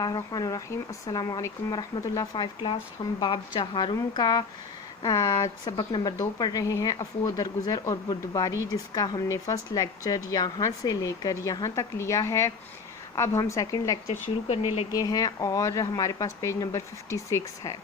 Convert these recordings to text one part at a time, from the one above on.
बिस्मिल्लाहिर्रहमानिर्रहीम। अस्सलामु अलैकुम वरहमतुल्लाह। 5 क्लास हम बाब चहारुम का सबक नंबर 2 पढ़ रहे हैं, अफ़ू दरगुज़र और बुर्दबारी, जिसका हमने फ़र्स्ट लेक्चर यहाँ से लेकर यहाँ तक लिया है। अब हम सेकंड लेक्चर शुरू करने लगे हैं और हमारे पास पेज नंबर 56 है।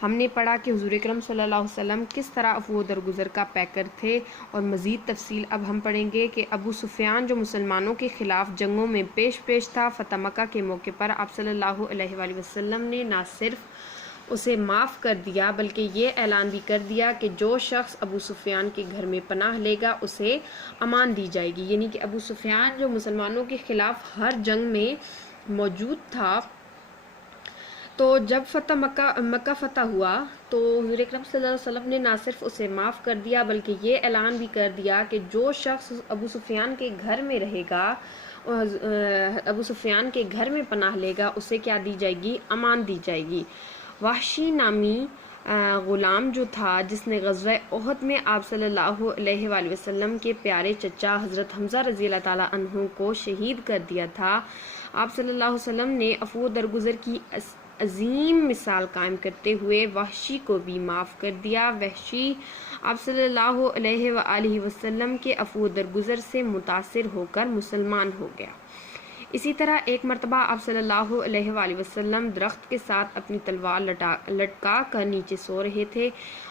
हमने पढ़ा कि हुज़ूर अकरम सल्लल्लाहु अलैहि वसल्लम किस तरह अफ़ू दरगुज़र का पैकर थे, और मज़ीद तफसील अब हम पढ़ेंगे कि अबू सुफ़ियान जो मुसलमानों के ख़िलाफ़ जंगों में पेश था, फ़तह मक्का के मौके पर आप सल्लल्लाहु अलैहि वसल्लम ने ना सिर्फ उसे माफ़ कर दिया बल्कि ये ऐलान भी कर दिया कि जो शख्स अबू सुफ़ियान के घर में पनाह लेगा उसे अमान दी जाएगी। यानी कि अबू सुफ़ियान जो मुसलमानों के ख़िलाफ़ हर जंग में मौजूद था, तो जब मक्का फ़तह हुआ तो हुज़ूर अकरम सल्लल्लाहु अलैहि वसल्लम ने ना सिर्फ उसे माफ़ कर दिया बल्कि ये ऐलान भी कर दिया कि जो शख्स अबू सुफ़ियान के घर में रहेगा, अबू सुफ़ियान के घर में पनाह लेगा, उसे क्या दी जाएगी? अमान दी जाएगी। वहशी नामी ग़ुलाम जो था, जिसने ग़ज़वा उहद में आप सल्लल्लाहु अलैहि वसल्लम के प्यारे चचा हज़रत हमज़ा रज़ी अल्लाह ताला अन्हु को शहीद कर दिया था, आप सल्लल्लाहु अलैहि वसल्लम ने अफ़ू दरगुज़र की अजीम मिसाल कायम करते हुए वहशी को भी माफ़ कर दिया। वहशी आप सल्लल्लाहु अलैहि वसल्लम के अफ़ू दरगुज़र से मुतासिर होकर मुसलमान हो गया। इसी तरह एक मरतबा आप सल्लल्लाहु अलैहि वसल्लम दरख्त के साथ अपनी तलवार लटका कर नीचे सो रहे थे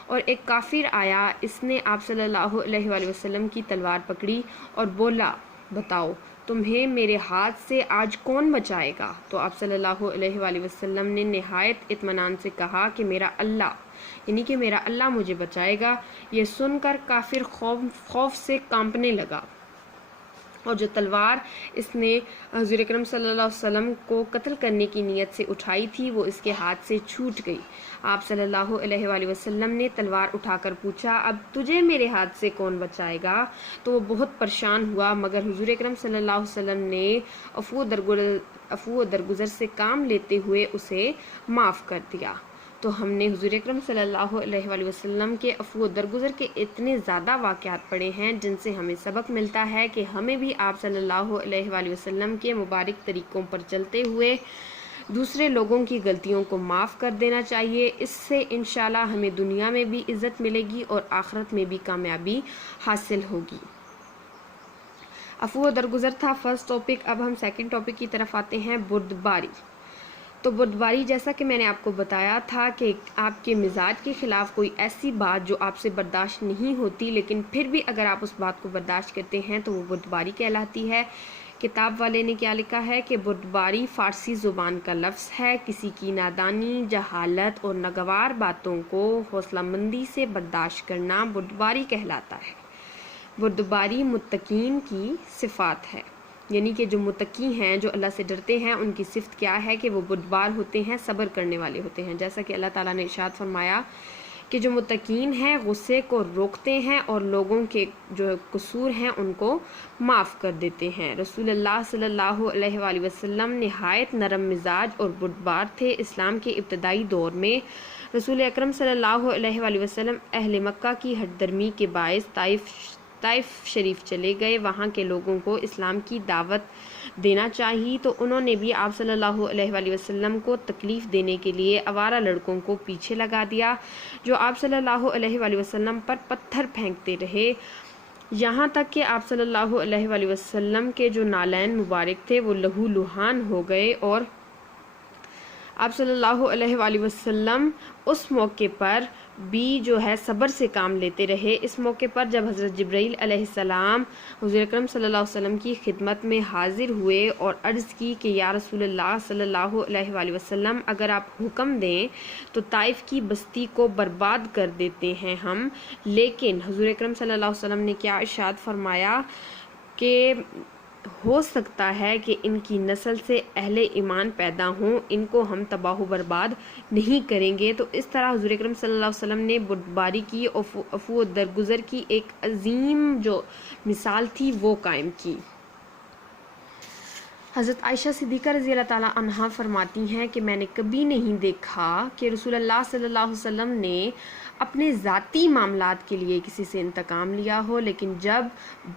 और एक काफिर आया। इसने आप सल्लल्लाहु अलैहि वसल्लम की तलवार पकड़ी और बोला, बताओ तुम्हें मेरे हाथ से आज कौन बचाएगा? तो आप सल्लल्लाहु अलैहि वसल्लम ने निहायत इत्मीनान से कहा कि मेरा अल्लाह, यानी कि मेरा अल्लाह मुझे बचाएगा। ये सुनकर काफिर खौफ से कांपने लगा और जो तलवार इसने हुज़ूर अकरम सल्लल्लाहु अलैहि वसल्लम को कत्ल करने की नीयत से उठाई थी, वो इसके हाथ से छूट गई। आप सल्लल्लाहु अलैहि वसल्लम ने तलवार उठाकर पूछा, अब तुझे मेरे हाथ से कौन बचाएगा? तो वो बहुत परेशान हुआ, मगर हुज़ूर अकरम सल्लल्लाहु अलैहि वसल्लम ने अफ़ू दरगुज़र से काम लेते हुए उसे माफ़ कर दिया। तो हमने हुज़ूर अकरम सल्लल्लाहु अलैहि वसल्लम के अफ़ू दरगुज़र के इतने ज़्यादा वाक़यात पढ़े हैं जिनसे हमें सबक मिलता है कि हमें भी आप सल्लल्लाहु अलैहि वसल्लम के मुबारक तरीक़ों पर चलते हुए दूसरे लोगों की गलतियों को माफ़ कर देना चाहिए। इससे इंशाअल्लाह हमें दुनिया में भी इज़्ज़त मिलेगी और आखिरत में भी कामयाबी हासिल होगी। अफ़ू दरगुज़र था फर्स्ट टॉपिक। अब हम सेकंड टॉपिक की तरफ आते हैं, बुर्दबारी। तो बुर्दबारी, जैसा कि मैंने आपको बताया था कि आपके मिजाज के ख़िलाफ़ कोई ऐसी बात जो आपसे बर्दाश्त नहीं होती, लेकिन फिर भी अगर आप उस बात को बर्दाश्त करते हैं तो वो बुर्दबारी कहलाती है। किताब वाले ने क्या लिखा है कि बुर्दबारी फ़ारसी ज़ुबान का लफ्ज़ है, किसी की नादानी, जहालत और नागवार बातों को हौसलामंदी से बर्दाश्त करना बुर्दबारी कहलाता है। बुर्दबारी मुत्तकीन की सिफ़ात है, यानी कि जो मुत्तकी हैं, जो अल्लाह से डरते हैं, उनकी सिफ़त क्या है कि वो बुर्दबार होते हैं, सब्र करने वाले होते हैं। जैसा कि अल्लाह ताला ने इरशाद फरमाया कि जो मुत्तकीन हैं गुस्से को रोकते हैं और लोगों के जो कसूर हैं उनको माफ़ कर देते हैं। रसूलुल्लाह सल्लल्लाहु अलैहि वसल्लम निहायत नरम मिजाज और बुर्दबार थे। इस्लाम के इब्तदाई दौर में रसूल अकरम सल्लल्लाहु अलैहि वसल्लम अहले मक्का की हटदर्मी के बायस ताइफ शरीफ चले गए। वहाँ के लोगों को इस्लाम की दावत देना चाहिए, तो उन्होंने भी आप सल्लल्लाहु अलैहि वसल्लम को तकलीफ़ देने के लिए आवारा लड़कों को पीछे लगा दिया, जो आप सल्लल्लाहु अलैहि वसल्लम पर पत्थर फेंकते रहे, यहाँ तक कि आप सल्लल्लाहु अलैहि वसल्लम के जो नालैन मुबारक थे वो लहू लुहान हो गए। और आप सल्लल्लाहु अलैहि वसल्लम उस मौके पर भी जो है सब्र से काम लेते रहे। इस मौके पर जब हज़रत जिब्राइल अलैहिस्सलाम हुज़ूर अकरम सल्लल्लाहु अलैहि वसल्लम की खिदमत में हाजिर हुए और अर्ज़ की कि या रसूलल्लाह सल्लल्लाहु अलैहि वसल्लम, अगर आप हुक्म दें तो ताइफ की बस्ती को बर्बाद कर देते हैं हम। लेकिन हुज़ूर अकरम सल्लल्लाहु अलैहि वसल्लम ने क्या इरशाद फरमाया कि हो सकता है कि इनकी नस्ल से अहले ईमान पैदा हों, इनको हम तबाह बर्बाद नहीं करेंगे। तो इस तरह हुज़ूर अकरम सल्लल्लाहु अलैहि वसल्लम ने बुर्दबारी की, अफ़ू दरगुज़र की एक अजीम जो मिसाल थी वो कायम की। حضرت عائشہ صدیقہ رضی اللہ تعالیٰ عنہا فرماتی ہیں کہ میں نے کبھی نہیں دیکھا کہ رسول اللہ صلی اللہ علیہ وسلم نے اپنے ذاتی معاملات کے لیے کسی سے انتقام لیا ہو، لیکن جب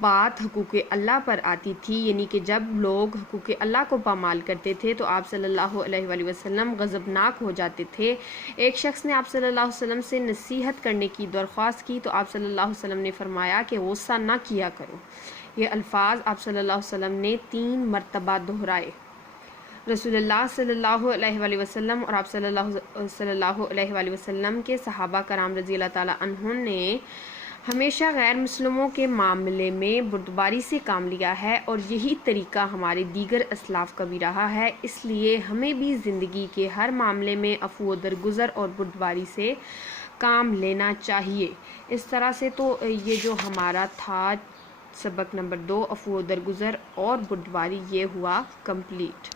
بات حقوق اللہ پر آتی تھی، یعنی کہ جب لوگ حقوق اللہ کو پامال کرتے تھے تو آپ صلی اللہ علیہ وآلہ وسلم غضبناک ہو جاتے تھے۔ ایک شخص نے آپ صلی اللہ علیہ وسلم سے نصیحت کرنے کی درخواست کی تو آپ صلی اللہ علیہ وسلم نے فرمایا کہ غصہ نہ کیا کرو۔ یہ الفاظ آپ صلی اللہ علیہ وسلم نے 3 مرتبہ دہرائے۔ رسول اللہ صلی اللہ علیہ وآلہ وسلم اور آپ صلی اللہ علیہ وآلہ وسلم کے صحابہ کرام رضی اللہ تعالیٰ عنہم نے ہمیشہ غیر مسلموں کے معاملے میں بردباری سے کام لیا ہے، اور یہی طریقہ ہمارے دیگر اسلاف کا بھی رہا ہے۔ اس لیے ہمیں بھی زندگی کے ہر معاملے میں عفو و درگزر اور بردباری سے کام لینا چاہیے۔ اس طرح سے تو یہ جو ہمارا تھا سبق نمبر 2 عفو و درگزر اور بردباری، یہ ہوا کمپلیٹ۔